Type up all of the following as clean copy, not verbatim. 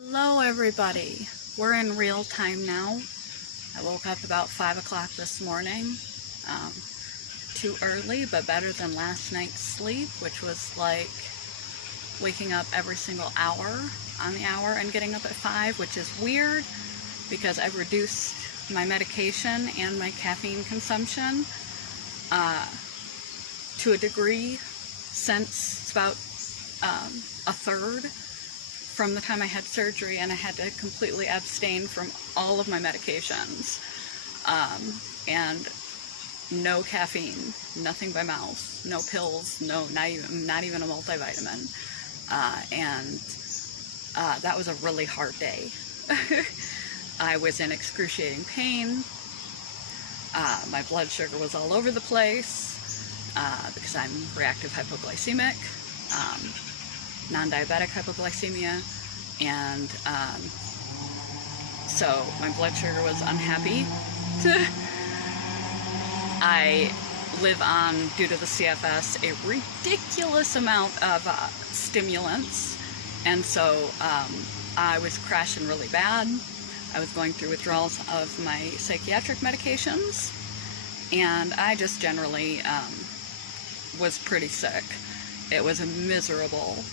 Hello everybody, we're in real time now. I woke up about 5 o'clock this morning. Too early, but better than last night's sleep, which was like waking up every single hour on the hour and getting up at 5, which is weird because I've reduced my medication and my caffeine consumption to a degree since it's about a third from the time I had surgery, and I had to completely abstain from all of my medications, and no caffeine, nothing by mouth, no pills, not even a multivitamin, and that was a really hard day. I was in excruciating pain. My blood sugar was all over the place because I'm reactive hypoglycemic. Non-diabetic hypoglycemia, and so my blood sugar was unhappy. I live on, due to the CFS, a ridiculous amount of stimulants, and so I was crashing really bad. I was going through withdrawals of my psychiatric medications, and I just generally was pretty sick. It was a miserable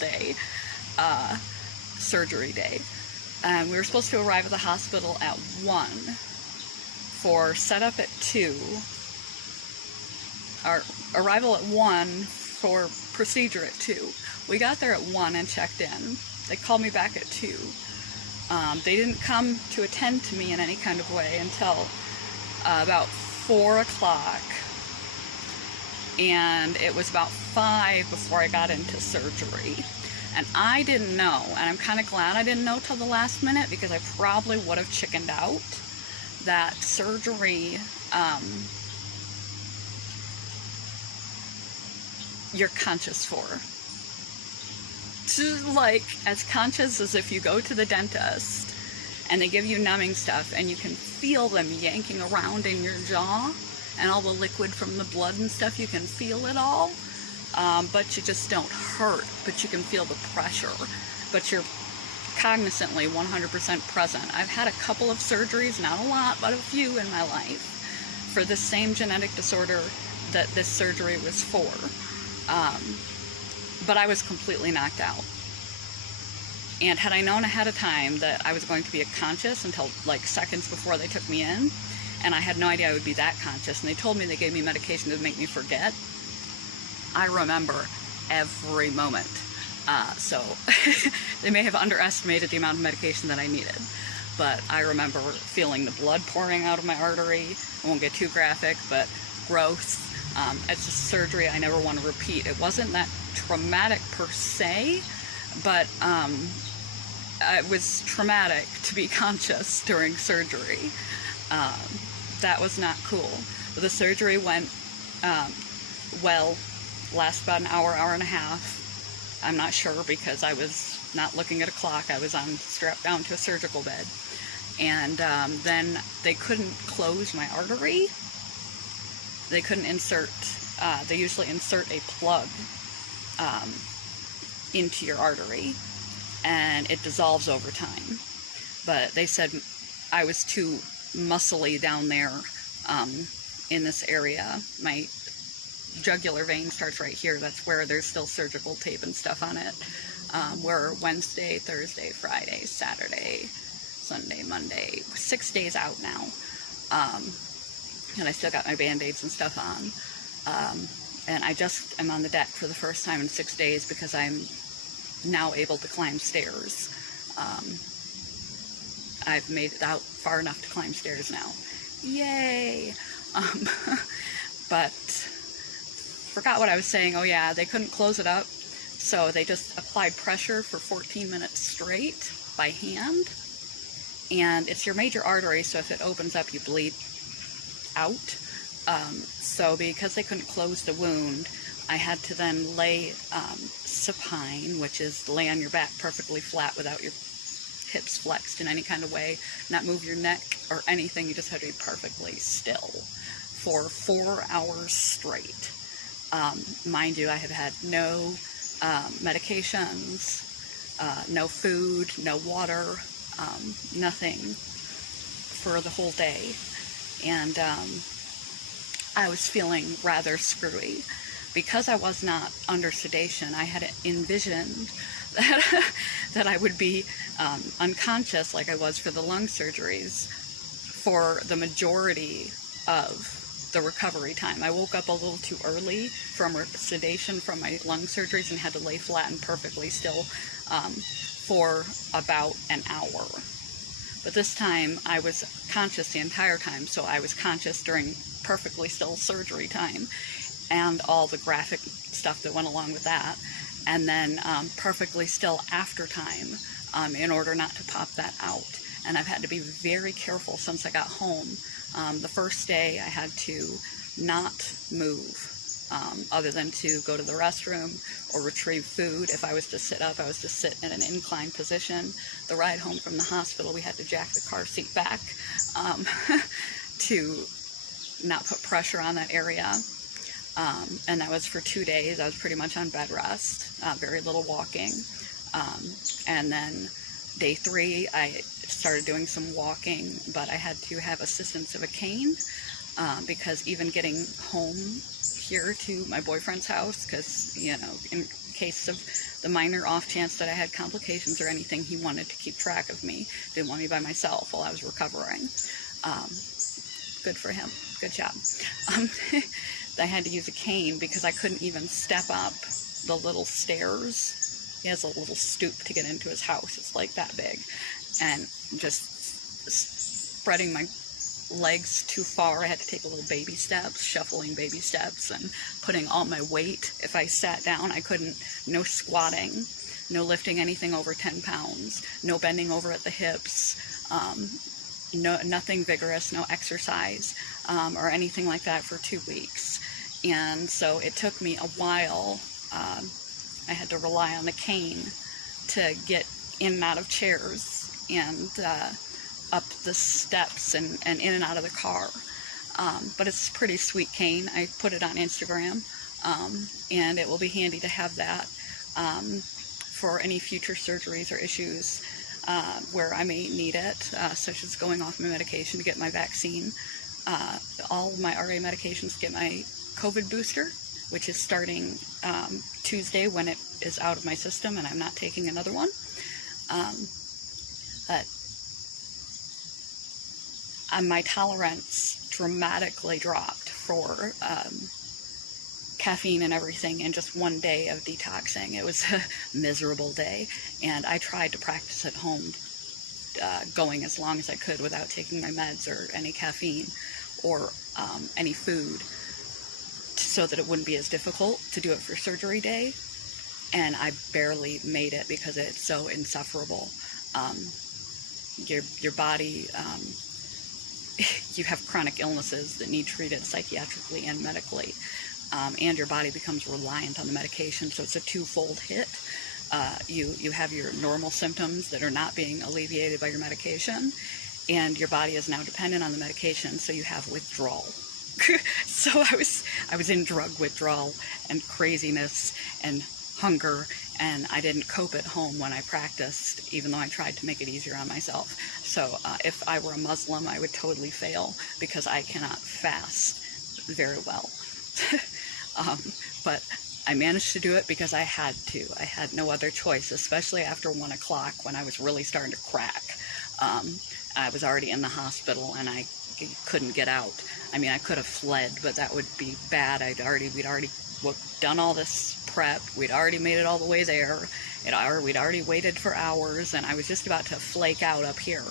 day, surgery day. We were supposed to arrive at the hospital at 1 for setup at 2. Our arrival at 1 for procedure at 2. We got there at 1 and checked in. They called me back at 2. They didn't come to attend to me in any kind of way until about 4 o'clock. And it was about 5 before I got into surgery. And I didn't know, and I'm kind of glad I didn't know till the last minute, because I probably would have chickened out. That surgery, you're conscious for. Like, as conscious as if you go to the dentist and they give you numbing stuff and you can feel them yanking around in your jaw, and all the liquid from the blood and stuff, you can feel it all, but you just don't hurt, but you can feel the pressure, but you're cognizantly 100% present. I've had a couple of surgeries, not a lot, but a few in my life, for the same genetic disorder that this surgery was for, but I was completely knocked out. And had I known ahead of time that I was going to be conscious until like seconds before they took me in, and I had no idea I would be that conscious, and they told me they gave me medication to make me forget, I remember every moment. So they may have underestimated the amount of medication that I needed, but I remember feeling the blood pouring out of my artery. I won't get too graphic, but growth. It's a surgery I never want to repeat. It wasn't that traumatic per se, but it was traumatic to be conscious during surgery. That was not cool. But the surgery went well, lasted about an hour, hour and a half. I'm not sure because I was not looking at a clock. I was strapped down to a surgical bed. And then they couldn't close my artery. They couldn't insert, they usually insert a plug into your artery, and it dissolves over time. But they said I was too muscly down there in this area. My jugular vein starts right here. That's where there's still surgical tape and stuff on it. We're Wednesday, Thursday, Friday, Saturday, Sunday, Monday, 6 days out now. And I still got my band-aids and stuff on. And I just am on the deck for the first time in 6 days because I'm now able to climb stairs. I've made it out far enough to climb stairs now. Yay! But forgot what I was saying. Oh yeah, they couldn't close it up, so they just applied pressure for 14 minutes straight by hand. And it's your major artery, so if it opens up, you bleed out. So because they couldn't close the wound, I had to then lay supine, which is lay on your back perfectly flat without your hips flexed in any kind of way, not move your neck or anything. You just had to be perfectly still for 4 hours straight. Mind you, I have had no medications, no food, no water, nothing for the whole day. And I was feeling rather screwy. Because I was not under sedation, I had envisioned that I would be unconscious like I was for the lung surgeries for the majority of the recovery time. I woke up a little too early from sedation from my lung surgeries and had to lay flat and perfectly still for about an hour. But this time I was conscious the entire time, so I was conscious during perfectly still surgery time and all the graphic stuff that went along with that, and then perfectly still after time in order not to pop that out. And I've had to be very careful since I got home. The first day I had to not move other than to go to the restroom or retrieve food. If I was to sit up, I was to sit in an inclined position. The ride home from the hospital, we had to jack the car seat back to not put pressure on that area. And that was for 2 days. I was pretty much on bed rest, very little walking. And then day 3, I started doing some walking, but I had to have assistance of a cane because even getting home here to my boyfriend's house, because, you know, in case of the minor off chance that I had complications or anything, he wanted to keep track of me. Didn't want me by myself while I was recovering. Good for him. Good job. I had to use a cane because I couldn't even step up the little stairs. He has a little stoop to get into his house. It's like that big. And just spreading my legs too far, I had to take a little baby steps, shuffling baby steps, and putting all my weight. If I sat down, I couldn't, no squatting, no lifting anything over 10 pounds, no bending over at the hips, nothing vigorous, no exercise, or anything like that for 2 weeks. And so it took me a while. I had to rely on the cane to get in and out of chairs and up the steps and in and out of the car. But it's a pretty sweet cane. I put it on Instagram, and it will be handy to have that for any future surgeries or issues where I may need it, such as going off my medication to get my vaccine. All my RA medications to get my COVID booster, which is starting Tuesday when it is out of my system and I'm not taking another one. But my tolerance dramatically dropped for caffeine and everything in just 1 day of detoxing. It was a miserable day, and I tried to practice at home, going as long as I could without taking my meds or any caffeine or any food, so that it wouldn't be as difficult to do it for surgery day. And I barely made it because it's so insufferable. Your body, you have chronic illnesses that need treated psychiatrically and medically, and your body becomes reliant on the medication, so it's a twofold hit. You have your normal symptoms that are not being alleviated by your medication, and your body is now dependent on the medication, so you have withdrawal. So I was in drug withdrawal and craziness and hunger, and I didn't cope at home when I practiced, even though I tried to make it easier on myself. So if I were a Muslim, I would totally fail because I cannot fast very well. But I managed to do it because I had to. I had no other choice, especially after 1 o'clock when I was really starting to crack. I was already in the hospital and I couldn't get out. I mean, I could have fled, but that would be bad. We'd already done all this prep. We'd already made it all the way there. We'd already waited for hours, and I was just about to flake out up here.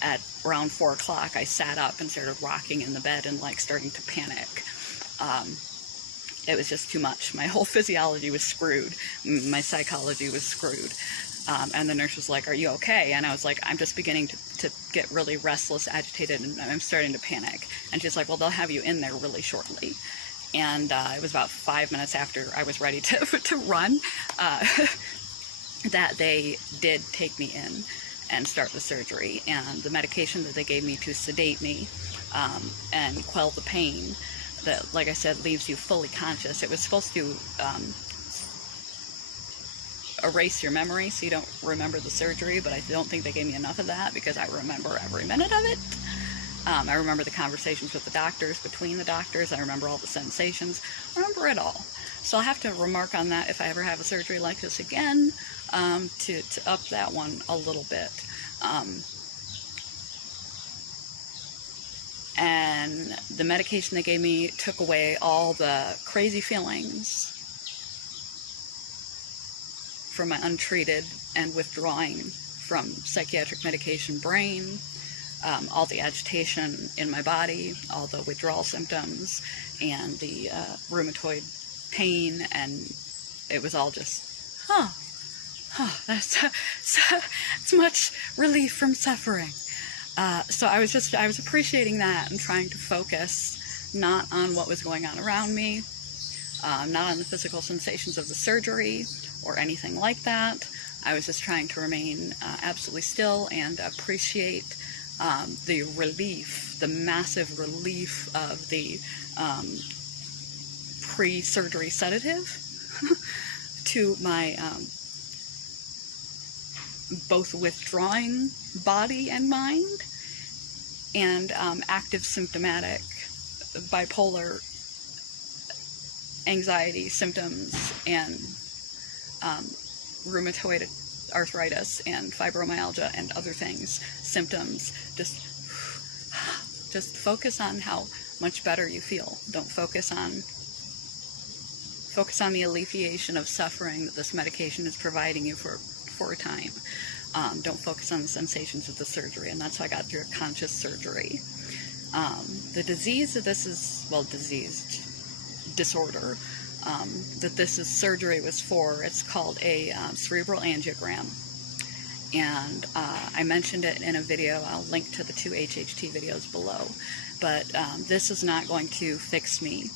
At around 4 o'clock, I sat up and started rocking in the bed and like starting to panic. It was just too much. My whole physiology was screwed. My psychology was screwed. And the nurse was like, "Are you okay?" And I was like, "I'm just beginning to get really restless, agitated, and I'm starting to panic." And she's like, "Well, they'll have you in there really shortly." And it was about 5 minutes after I was ready to run that they did take me in and start the surgery. And the medication that they gave me to sedate me and quell the pain that, like I said, leaves you fully conscious. It was supposed to erase your memory so you don't remember the surgery, but I don't think they gave me enough of that because I remember every minute of it. I remember the conversations with the doctors, between the doctors. I remember all the sensations. I remember it all. So I'll have to remark on that if I ever have a surgery like this again, to up that one a little bit. And the medication they gave me took away all the crazy feelings from my untreated and withdrawing from psychiatric medication brain, all the agitation in my body, all the withdrawal symptoms, and the rheumatoid pain, and it was all just, that's much relief from suffering. So I was appreciating that and trying to focus not on what was going on around me, not on the physical sensations of the surgery or anything like that. I was just trying to remain absolutely still and appreciate the relief, the massive relief of the pre-surgery sedative to my both withdrawing body and mind, and active symptomatic bipolar anxiety symptoms, and rheumatoid arthritis and fibromyalgia and other things, symptoms. Just focus on how much better you feel. Don't focus on the alleviation of suffering that this medication is providing you for a time. Don't focus on the sensations of the surgery, and that's how I got through a conscious surgery. The disease that this is, disorder that this surgery was for, it's called a cerebral angiogram. And I mentioned it in a video. I'll link to the 2 HHT videos below. But this is not going to fix me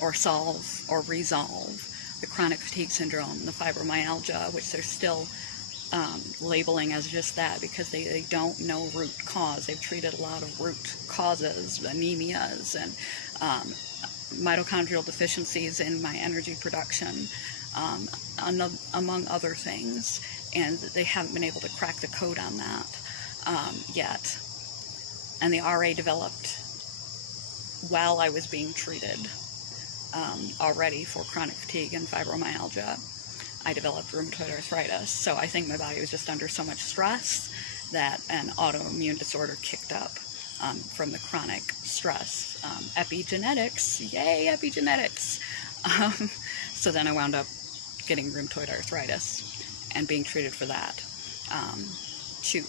or solve or resolve the chronic fatigue syndrome, the fibromyalgia, which they're still labeling as just that because they don't know root cause. They've treated a lot of root causes, anemias, and mitochondrial deficiencies in my energy production, among other things, and they haven't been able to crack the code on that yet. And the RA developed while I was being treated already for chronic fatigue and fibromyalgia. I developed rheumatoid arthritis, so I think my body was just under so much stress that an autoimmune disorder kicked up from the chronic stress. Epigenetics, yay, epigenetics. So then I wound up getting rheumatoid arthritis and being treated for that too.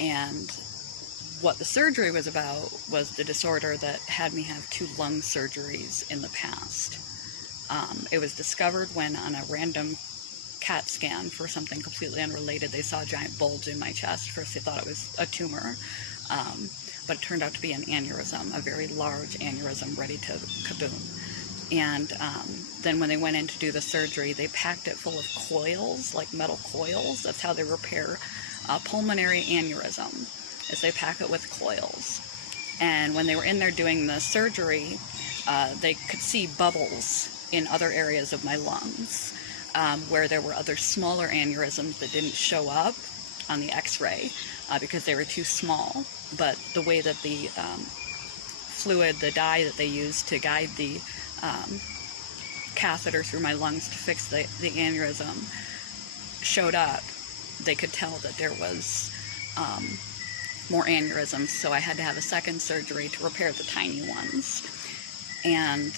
And what the surgery was about was the disorder that had me have 2 lung surgeries in the past. It was discovered when on a random CAT scan for something completely unrelated. They saw a giant bulge in my chest. First they thought it was a tumor, but it turned out to be an aneurysm, a very large aneurysm ready to kaboom. And then when they went in to do the surgery, they packed it full of coils, like metal coils. That's how they repair a pulmonary aneurysm, is they pack it with coils. And when they were in there doing the surgery, they could see bubbles in other areas of my lungs, where there were other smaller aneurysms that didn't show up on the x-ray because they were too small. But the way that the fluid, the dye that they used to guide the catheter through my lungs to fix the aneurysm showed up, they could tell that there was more aneurysms, so I had to have a second surgery to repair the tiny ones. And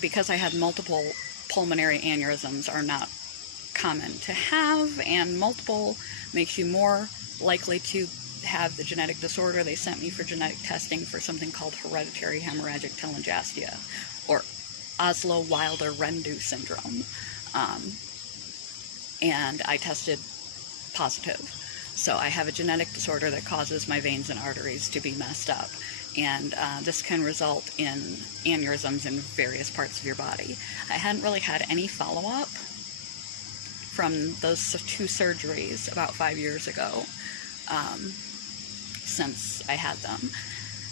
because I had multiple pulmonary aneurysms are not common to have, and multiple makes you more likely to have the genetic disorder, they sent me for genetic testing for something called hereditary hemorrhagic telangiectasia, or Oslo-Wilder-Rendu syndrome. And I tested positive. So I have a genetic disorder that causes my veins and arteries to be messed up. And this can result in aneurysms in various parts of your body. I hadn't really had any follow-up from those 2 surgeries about 5 years ago, since I had them.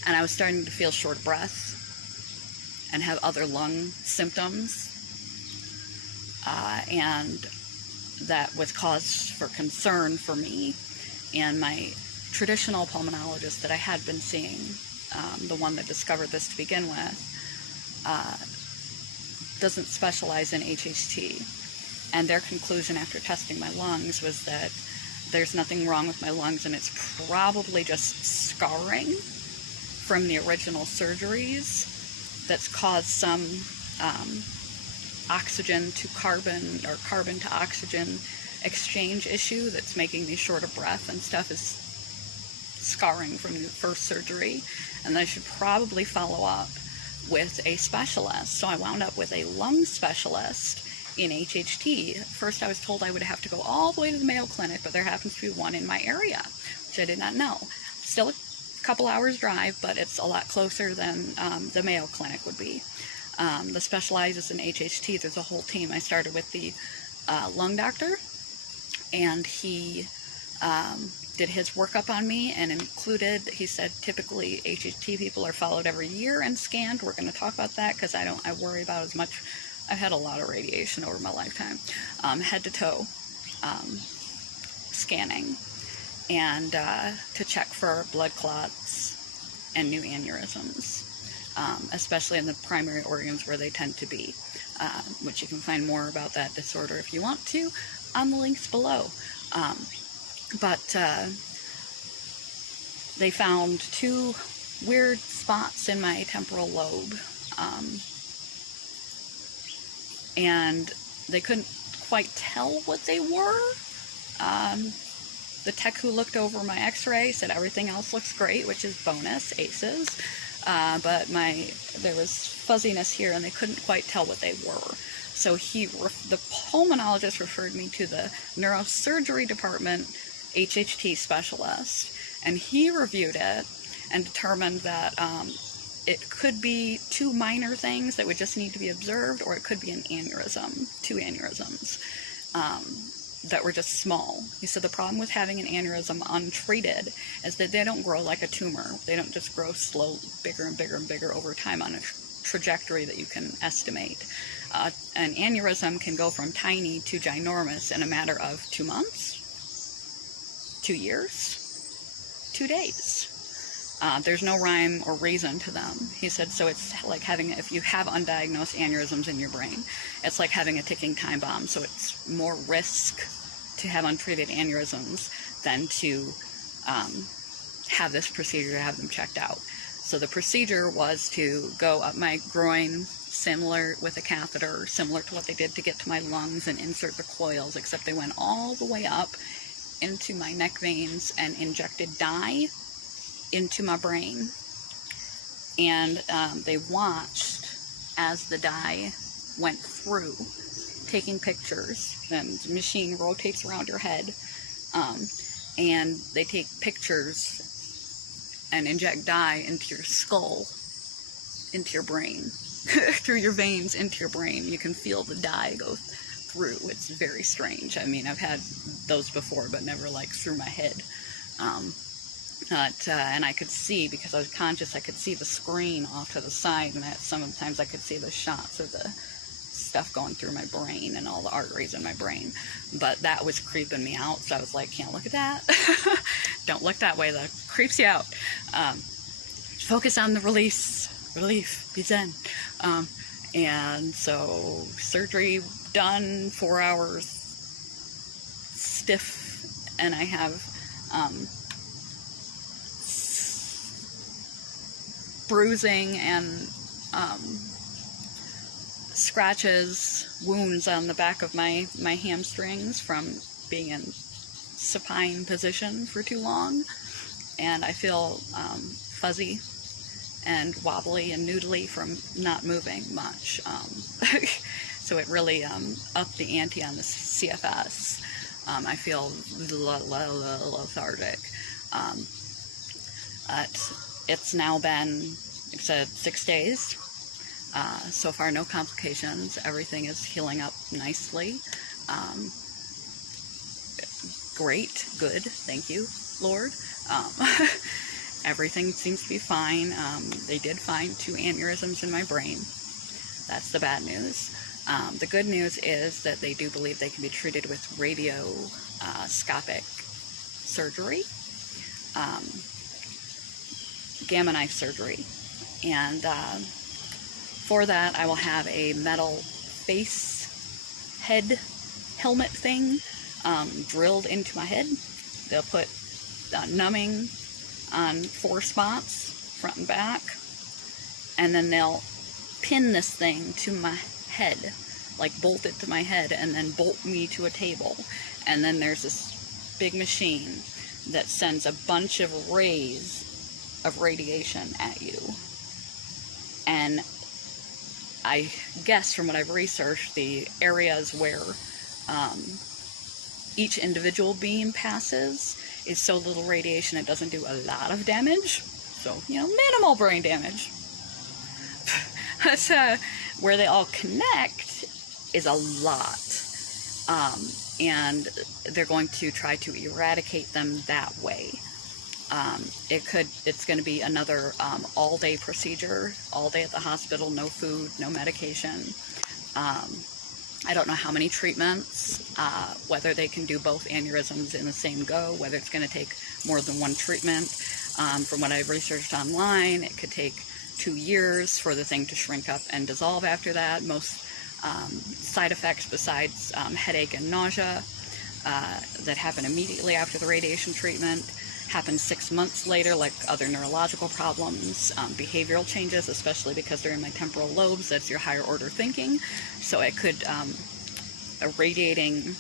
And I was starting to feel short of breath and have other lung symptoms. and that was cause for concern for me. And my traditional pulmonologist that I had been seeing, the one that discovered this to begin with, doesn't specialize in HHT. And their conclusion after testing my lungs was that there's nothing wrong with my lungs, and it's probably just scarring from the original surgeries that's caused some oxygen to carbon or carbon to oxygen exchange issue that's making me short of breath and stuff, is scarring from the first surgery, and I should probably follow up with a specialist. So I wound up with a lung specialist in HHT. First I was told I would have to go all the way to the Mayo Clinic, but there happens to be one in my area, which I did not know. Still a couple hours drive, but it's a lot closer than the Mayo Clinic would be. The specializes in HHT. There's a whole team. I started with the lung doctor, and he did his workup on me and included, he said, typically HHT people are followed every year and scanned. We're going to talk about that because I worry about as much. I've had a lot of radiation over my lifetime, head to toe scanning, and to check for blood clots and new aneurysms, especially in the primary organs where they tend to be, which you can find more about that disorder if you want to on the links below. But they found 2 weird spots in my temporal lobe, and they couldn't quite tell what they were. The tech who looked over my x-ray said everything else looks great, which is bonus, aces, but there was fuzziness here and they couldn't quite tell what they were. So the pulmonologist referred me to the neurosurgery department HHT specialist, and he reviewed it and determined that it could be 2 minor things that would just need to be observed, or it could be an aneurysm, 2 aneurysms that were just small. He said the problem with having an aneurysm untreated is that they don't grow like a tumor. They don't just grow slowly, bigger and bigger and bigger over time on a trajectory that you can estimate. An aneurysm can go from tiny to ginormous in a matter of 2 months, 2 years, 2 days. There's no rhyme or reason to them. He said, so it's like having, if you have undiagnosed aneurysms in your brain, it's like having a ticking time bomb. So it's more risk to have untreated aneurysms than to have this procedure to have them checked out. So the procedure was to go up my groin, similar with a catheter, similar to what they did to get to my lungs, and insert the coils, except they went all the way up into my neck veins and injected dye into my brain. And they watched as the dye went through, taking pictures. Then the machine rotates around your head, and they take pictures and inject dye into your skull, into your brain, through your veins into your brain. You can feel the dye go through. It's very strange. I mean, I've had those before, but never like through my head. And I could see, because I was conscious, I could see the screen off to the side, and sometimes I could see the shots of the stuff going through my brain and all the arteries in my brain. But that was creeping me out, so I was like, can't look at that. Don't look that way, that creeps you out. Focus on the relief, be zen. And so surgery done, 4 hours stiff, and I have bruising and scratches, wounds on the back of my hamstrings from being in supine position for too long, and I feel fuzzy and wobbly and noodly from not moving much. So it really upped the ante on the CFS. I feel lethargic. It's now been, like I said, 6 days. So far, no complications. Everything is healing up nicely. Great, good, thank you, Lord. Everything seems to be fine. They did find 2 aneurysms in my brain. That's the bad news. The good news is that they do believe they can be treated with radioscopic surgery, gamma knife surgery, and for that I will have a metal face head helmet thing drilled into my head. They'll put numbing on 4 spots, front and back, and then they'll pin this thing to my head, like bolt it to my head, and then bolt me to a table. And then there's this big machine that sends a bunch of rays of radiation at you. And I guess from what I've researched, the areas where each individual beam passes is so little radiation it doesn't do a lot of damage. So, you know, minimal brain damage. But where they all connect is a lot. And they're going to try to eradicate them that way. It's going to be another all-day procedure, all day at the hospital, no food, no medication. I don't know how many treatments, whether they can do both aneurysms in the same go, whether it's going to take more than one treatment. From what I've researched online, it could take 2 years for the thing to shrink up and dissolve after that. Most side effects besides headache and nausea that happen immediately after the radiation treatment happen 6 months later, like other neurological problems, behavioral changes, especially because they're in my temporal lobes. That's your higher order thinking. So it could, irradiating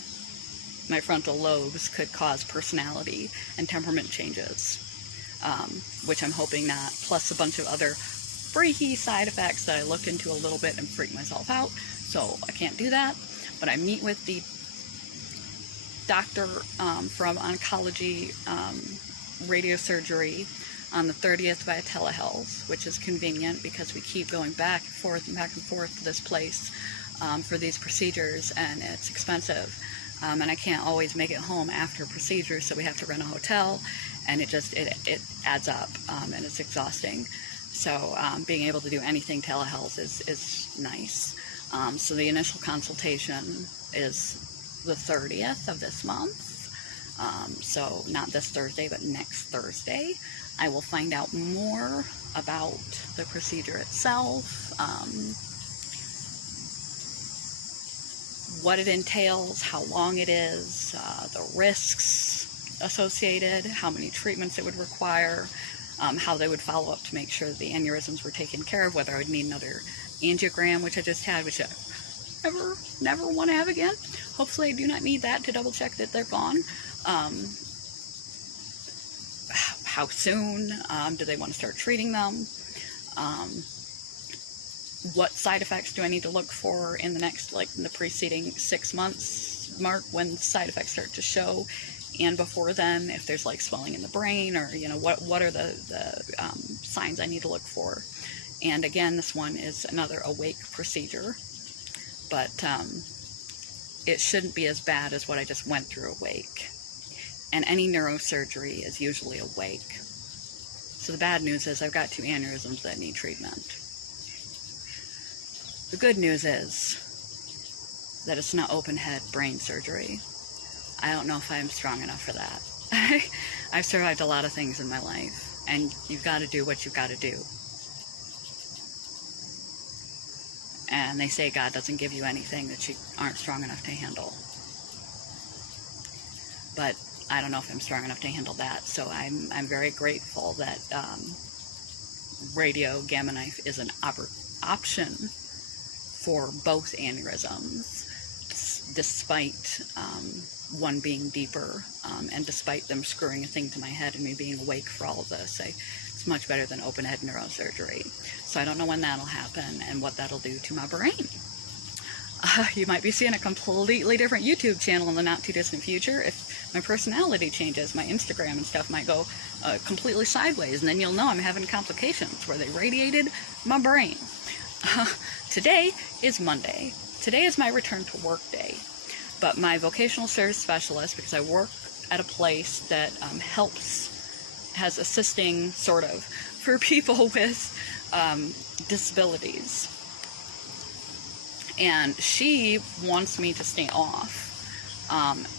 my frontal lobes could cause personality and temperament changes, which I'm hoping not, plus a bunch of other freaky side effects that I looked into a little bit and freaked myself out. So I can't do that. But I meet with the doctor from oncology radiosurgery on the 30th via telehealth, which is convenient because we keep going back and forth to this place for these procedures, and it's expensive. And I can't always make it home after procedures, so we have to rent a hotel, and it adds up, and it's exhausting. So being able to do anything telehealth is nice. So the initial consultation is the 30th of this month. So not this Thursday, but next Thursday. I will find out more about the procedure itself, what it entails, how long it is, the risks associated, how many treatments it would require, how they would follow up to make sure that the aneurysms were taken care of, whether I would need another angiogram, which I just had, which I never want to have again. Hopefully I do not need that to double check that they're gone. How soon do they want to start treating them? What side effects do I need to look for in the next, like in the preceding 6 months mark, when side effects start to show, and before then, if there's like swelling in the brain, or you know, what are the signs I need to look for? And again, this one is another awake procedure, but it shouldn't be as bad as what I just went through awake. And any neurosurgery is usually awake. So the bad news is I've got 2 aneurysms that need treatment. The good news is that it's not open head brain surgery. I don't know if I'm strong enough for that. I've survived a lot of things in my life, and you've got to do what you've got to do. And they say God doesn't give you anything that you aren't strong enough to handle. But I don't know if I'm strong enough to handle that, so I'm very grateful that radio gamma knife is an option for both aneurysms, despite one being deeper, and despite them screwing a thing to my head and me being awake for all of this. It's much better than open head neurosurgery. So I don't know when that'll happen and what that'll do to my brain. You might be seeing a completely different YouTube channel in the not too distant future. If my personality changes, my Instagram and stuff might go completely sideways, and then you'll know I'm having complications where they radiated my brain. Today is Monday. Today is my return to work day. But my vocational service specialist, because I work at a place that has assisting, sort of, for people with disabilities. And she wants me to stay off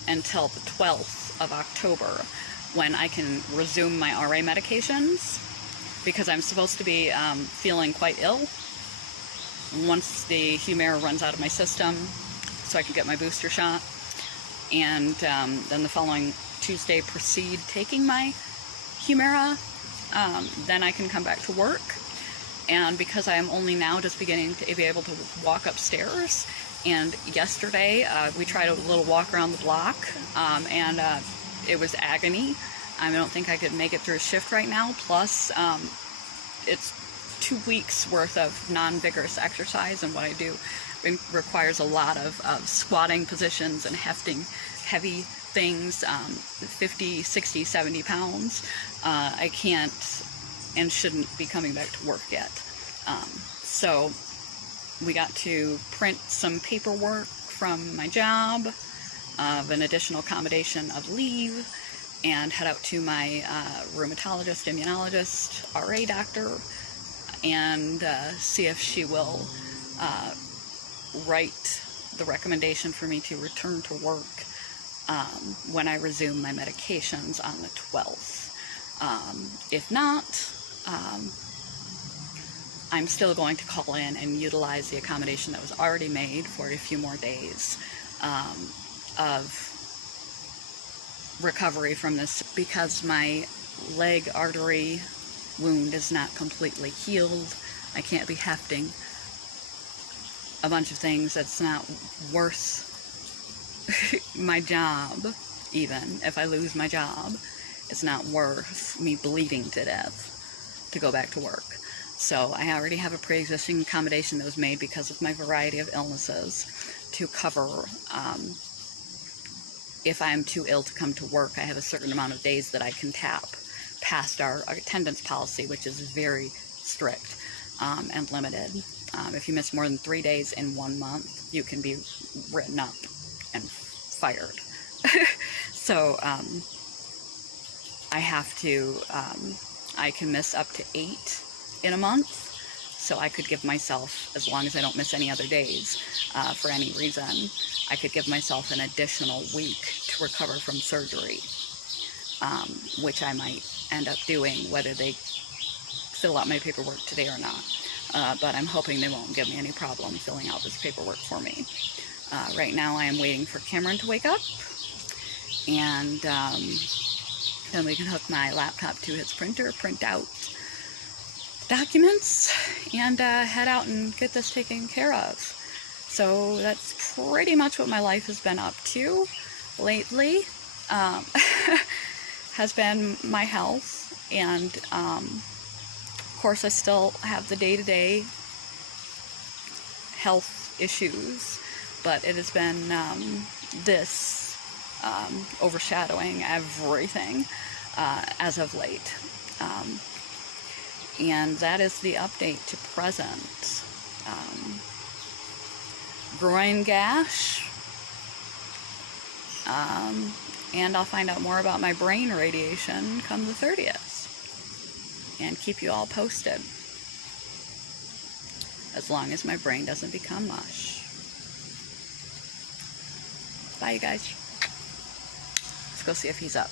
until the 12th of October, when I can resume my RA medications, because I'm supposed to be feeling quite ill once the Humira runs out of my system, so I can get my booster shot, and then the following Tuesday proceed taking my Humira. Then I can come back to work. And because I am only now just beginning to be able to walk upstairs, and yesterday we tried a little walk around the block, and it was agony. I don't think I could make it through a shift right now. Plus, it's 2 weeks worth of non-vigorous exercise, and what I do requires a lot of squatting positions and hefting heavy things, 50, 60, 70 pounds. I can't and shouldn't be coming back to work yet. So we got to print some paperwork from my job of an additional accommodation of leave, and head out to my rheumatologist, immunologist, RA doctor, and see if she will write the recommendation for me to return to work when I resume my medications on the 12th. If not, I'm still going to call in and utilize the accommodation that was already made for a few more days of recovery from this, because my leg artery wound is not completely healed. I can't be hefting a bunch of things that's not worth my job. Even if I lose my job, it's not worth me bleeding to death to go back to work. So I already have a pre-existing accommodation that was made because of my variety of illnesses to cover if I'm too ill to come to work. I have a certain amount of days that I can tap past our attendance policy, which is very strict and limited. If you miss more than 3 days in 1 month, you can be written up and fired. So I have to, I can miss up to 8 in a month, so I could give myself, as long as I don't miss any other days for any reason, I could give myself an additional week to recover from surgery, which I might end up doing, whether they fill out my paperwork today or not. But I'm hoping they won't give me any problem filling out this paperwork for me. Right now I am waiting for Cameron to wake up, and then we can hook my laptop to his printer, print out documents, and head out and get this taken care of. So that's pretty much what my life has been up to lately. Has been my health, and of course I still have the day-to-day health issues, but it has been this overshadowing everything as of late. And that is the update to present. Groin gash, and I'll find out more about my brain radiation come the 30th, and keep you all posted, as long as my brain doesn't become mush. Bye, you guys. Let's go see if he's up.